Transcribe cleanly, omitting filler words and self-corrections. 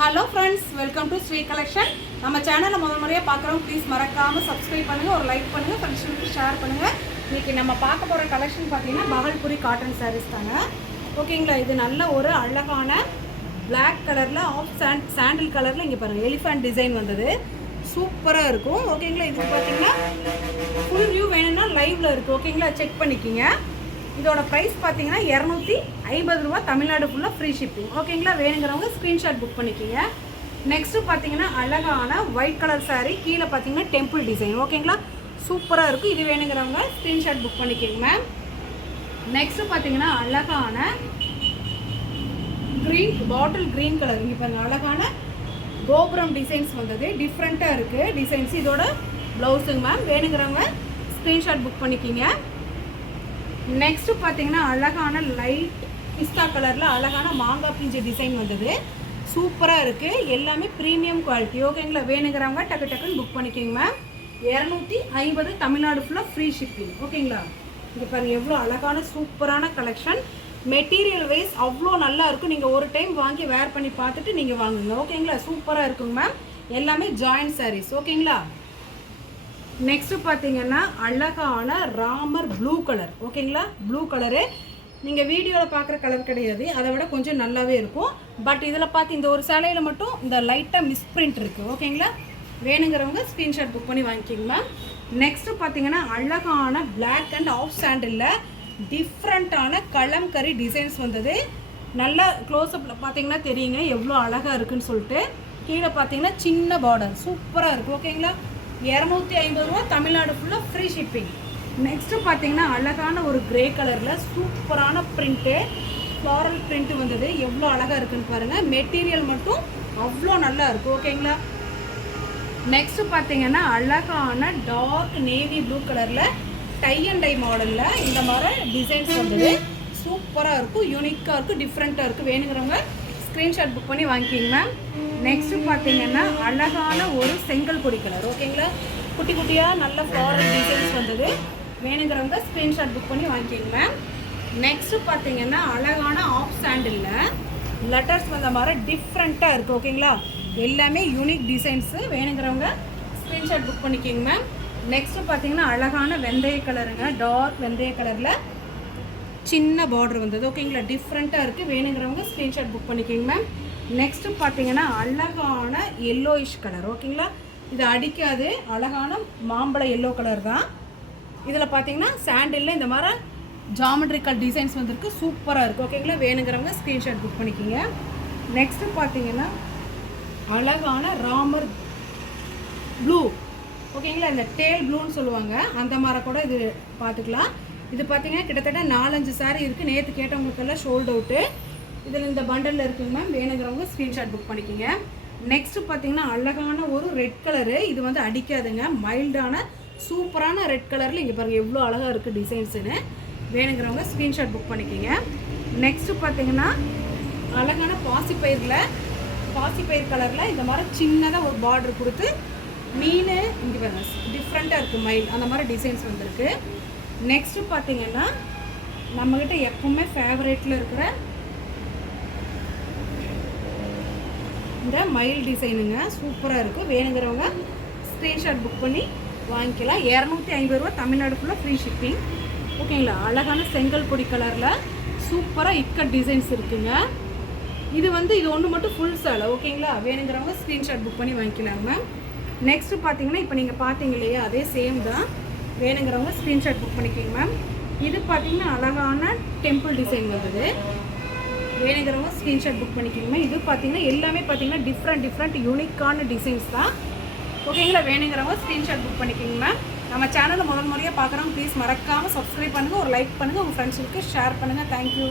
Hello friends, welcome to Sri collection. நம்ம சேனலை முதல் முறையாக பார்க்குறோம், ப்ளீஸ் மறக்காமல் சப்ஸ்கிரைப் பண்ணுங்கள், ஒரு லைக் பண்ணுங்கள், ஃப்ரெண்ட்ஸுக்கு ஷேர் பண்ணுங்கள். இன்றைக்கி நம்ம பார்க்க போகிற கலெக்ஷன் பார்த்தீங்கன்னா பகல்புரி காட்டன் சாரீஸ் தாங்க. ஓகேங்களா, இது நல்ல ஒரு அழகான பிளாக் கலரில் சாண்டில் கலரில் இங்கே பாருங்கள் எலிஃபண்ட் டிசைன் வந்தது, சூப்பராக இருக்கும். ஓகேங்களா, இதுக்கு பார்த்தீங்கன்னா ஃபுல் வியூ வேணும்னா லைவில் இருக்குது. ஓகேங்களா, செக் பண்ணிக்கிங்க. இதோட ப்ரைஸ் பார்த்தீங்கன்னா 250 ரூபா, தமிழ்நாடு ஃபுல்லாக ஃப்ரீ ஷிப்பிங். ஓகேங்களா, வேணுங்கிறவங்க ஸ்க்ரீன்ஷாட் புக் பண்ணிக்கிங்க. நெக்ஸ்ட்டு பார்த்தீங்கன்னா அழகான ஒயிட் கலர் சாரீ, கீழே பார்த்தீங்கன்னா டெம்பிள் டிசைன். ஓகேங்களா, சூப்பராக இருக்கும். இது வேணுங்கிறவங்க ஸ்க்ரீன்ஷாட் புக் பண்ணிக்கிங்க மேம். நெக்ஸ்ட்டு பார்த்தீங்கன்னா அழகான க்ரீன், பாட்டில் க்ரீன் கலர், இங்கே பாருங்கள் அழகான கோபுரம் டிசைன்ஸ் வந்தது, டிஃப்ரெண்ட்டாக இருக்குது டிசைன்ஸ். இதோட ப்ளவுஸுங்க மேம், வேணுங்கிறவங்க ஸ்க்ரீன்ஷாட் புக் பண்ணிக்கிங்க. நெக்ஸ்ட்டு பார்த்தீங்கன்னா அழகான லைட் பிஸ்தா கலரில் அழகான மாங்காய் பிஞ்சு டிசைன் வந்தது, சூப்பராக இருக்குது. எல்லாமே ப்ரீமியம் குவாலிட்டி. ஓகேங்களா, வேணுங்கிறவங்க டக்கு டக்குன்னு புக் பண்ணிக்கிங்க மேம். 250 தமிழ்நாடு ஃபுல்லாக ஃப்ரீ ஷிப்பிங். ஓகேங்களா, இங்கே பாருங்கள் எவ்வளோ அழகான சூப்பரான கலெக்ஷன். மெட்டீரியல் வைஸ் அவ்வளோ நல்லா இருக்கும். நீங்கள் ஒரு டைம் வாங்கி வேர் பண்ணி பார்த்துட்டு நீங்கள் வாங்குங்க. ஓகேங்களா, சூப்பராக இருக்குங்க மேம். எல்லாமே ஜாயிண்ட் சாரீஸ். ஓகேங்களா, நெக்ஸ்ட்டு பார்த்தீங்கன்னா அழகான ராமர் ப்ளூ கலர். ஓகேங்களா, ப்ளூ கலரு நீங்கள் வீடியோவில் பார்க்குற கலர் கிடையாது, அதை விட கொஞ்சம் நல்லாவே இருக்கும். பட் இதில் பார்த்து இந்த ஒரு சேலையில் மட்டும் இந்த லைட்டாக மிஸ்பிரிண்ட் இருக்குது. ஓகேங்களா, வேணுங்கிறவங்க ஸ்க்ரீன்ஷாட் புக் பண்ணி வாங்கிக்கிங்க. நெக்ஸ்ட்டு பார்த்தீங்கன்னா அழகான பிளாக் அண்ட் ஆஃப் சாண்டிலில் டிஃப்ரெண்ட்டான கலம்கரி டிசைன்ஸ் வந்தது. நல்லா க்ளோஸ்அப்பில் பார்த்தீங்கன்னா தெரியுங்க எவ்வளோ அழகாக இருக்குதுன்னு சொல்லிட்டு. கீழே பார்த்தீங்கன்னா சின்ன பார்டர், சூப்பராக இருக்குது. ஓகேங்களா, 250 ரூபா, தமிழ்நாடு ஃபுல்லாக ஃப்ரீ ஷிப்பிங். நெக்ஸ்ட்டு பார்த்தீங்கன்னா அழகான ஒரு கிரே கலரில் சூப்பரான பிரிண்ட்டு, ஃப்ளாரல் பிரிண்ட்டு வந்தது, எவ்வளோ அழகாக இருக்குதுன்னு பாருங்கள். மெட்டீரியல் மட்டும் அவ்வளோ நல்லா இருக்குது. ஓகேங்களா, நெக்ஸ்ட்டு பார்த்தீங்கன்னா அழகான டார்க் நேவி ப்ளூ கலரில் டை அண்ட் டை மாடலில் இந்த மாதிரி டிசைன்ஸ் வந்தது, சூப்பராக இருக்கும், யூனிக்காக இருக்குது, டிஃப்ரெண்ட்டாக இருக்குது. வேணுங்கிறவங்க ஸ்க்ரீன்ஷாட் புக் பண்ணி வாங்கிக்கிங்க மேம். நெக்ஸ்ட்டு பார்த்தீங்கன்னா அழகான ஒரு செங்கல் பொடி கலர். ஓகேங்களா, குட்டி குட்டியாக நல்ல ஃப்ளாரல் டிசைன்ஸ் வந்தது, வேணுங்கிறவங்க ஸ்க்ரீன்ஷாட் புக் பண்ணி வாங்கிக்கிங்க மேம். நெக்ஸ்ட்டு பார்த்தீங்கன்னா அழகான ஆஃப் சாண்டிலில் லெட்டர்ஸ் வந்த மாதிரி டிஃப்ரெண்ட்டாக இருக்குது. ஓகேங்களா, எல்லாமே யூனிக் டிசைன்ஸு, வேணுங்கிறவங்க ஸ்க்ரீன்ஷாட் புக் பண்ணிக்கிங்க மேம். நெக்ஸ்ட்டு பார்த்தீங்கன்னா அழகான வெந்தய கலருங்க, டார்க் வெந்தய கலரில் சின்ன பார்டர் வந்தது. ஓகேங்களா, டிஃப்ரெண்ட்டாக இருக்குது, வேணுங்கிறவங்க ஸ்க்ரீன்ஷாட் புக் பண்ணிக்கிங்க மேம். நெக்ஸ்ட்டு பார்த்தீங்கன்னா அழகான எல்லோயிஷ் கலர். ஓகேங்களா, இது அடிக்காது, அழகான மாம்பழ எல்லோ கலர் தான். இதில் பார்த்தீங்கன்னா சாண்டிலில் இந்த மாதிரி ஜாமெட்ரிக்கல் டிசைன்ஸ் வந்துருக்கு, சூப்பராக இருக்குது. ஓகேங்களா, வேணுங்கிறவங்க ஸ்க்ரீன்ஷாட் புக் பண்ணிக்கிங்க. நெக்ஸ்ட்டு பார்த்தீங்கன்னா அழகான ராமர் ப்ளூ. ஓகேங்களா, இந்த டேல் ப்ளூன்னு சொல்லுவாங்க, அந்த மாதிரி கூட இது பார்த்துக்கலாம். இது பார்த்தீங்கன்னா கிட்டத்தட்ட 4-5 சாரீ இருக்குது. நேற்று கேட்டவங்களுக்கெல்லாம் ஷோல்ட் அவுட்டு இதில் இந்த பண்டலில் இருக்குங்க மேம். வேணுங்கிறவங்க ஸ்க்ரீன்ஷாட் புக் பண்ணிக்கிங்க. நெக்ஸ்ட்டு பார்த்தீங்கன்னா அழகான ஒரு ரெட் கலரு, இது வந்து அடிக்காதுங்க, மைல்டான சூப்பரான ரெட் கலரில் இங்கே பாருங்கள் எவ்வளோ அழகாக இருக்குது டிசைன்ஸுன்னு. வேணுங்கிறவங்க ஸ்க்ரீன்ஷாட் புக் பண்ணிக்கிங்க. நெக்ஸ்ட்டு பார்த்தீங்கன்னா அழகான பாசிப்பயிர் கலரில் இந்த மாதிரி சின்னதாக ஒரு பார்டர் கொடுத்து மீன் இங்கே பாருங்கள் டிஃப்ரெண்ட்டாக இருக்குது, மயில் அந்த மாதிரி டிசைன்ஸ் வந்திருக்கு. நெக்ஸ்ட்டு பார்த்தீங்கன்னா நம்மக்கிட்ட எப்பவுமே ஃபேவரேட்டில் இருக்கிற இந்த மயில் டிசைனுங்க, சூப்பராக இருக்குது. வேணுங்கிறவங்க ஸ்க்ரீன்ஷாட் புக் பண்ணி வாங்கிக்கலாம். 250 ரூபா, தமிழ்நாடு ஃபுல்லாக ஃப்ரீ ஷிப்பிங். ஓகேங்களா, அழகான செங்கல் பொடி கலரில் சூப்பராக இக்கட் டிசைன்ஸ் இருக்குங்க. இது ஒன்று மட்டும் ஃபுல் சேலை. ஓகேங்களா, வேணுங்கிறவங்க ஸ்க்ரீன்ஷாட் புக் பண்ணி வாங்கிக்கலாங்க மேம். நெக்ஸ்ட்டு பார்த்தீங்கன்னா இப்போ நீங்கள் பார்த்தீங்க இல்லையா, அதே சேம் தான், வேணுங்கிறவங்க ஸ்க்ரீன்ஷாட் புக் பண்ணிக்கிங்க மேம். இது பார்த்தீங்கன்னா அழகான டெம்பிள் டிசைன் வந்தது, வேணுங்கிறவங்க ஸ்க்ரீன்ஷாட் புக் பண்ணிக்கிங்க. இது பார்த்தீங்கன்னா எல்லாமே பார்த்தீங்கன்னா டிஃப்ரெண்ட் யூனிக்கான டிசைன்ஸ் தான். ஓகேங்களா, வேணுங்கிறவங்க ஸ்க்ரீன்ஷாட் புக் பண்ணிக்கிங்க மேம். நம்ம சேனலை முதல் முறையாக பார்க்குறோம், ப்ளீஸ் மறக்காமல் சப்ஸ்கிரைப் பண்ணுங்கள், ஒரு லைக் பண்ணுங்கள், உங்கள் ஃப்ரெண்ட்ஸுக்கு ஷேர் பண்ணுங்கள். தேங்க்யூ.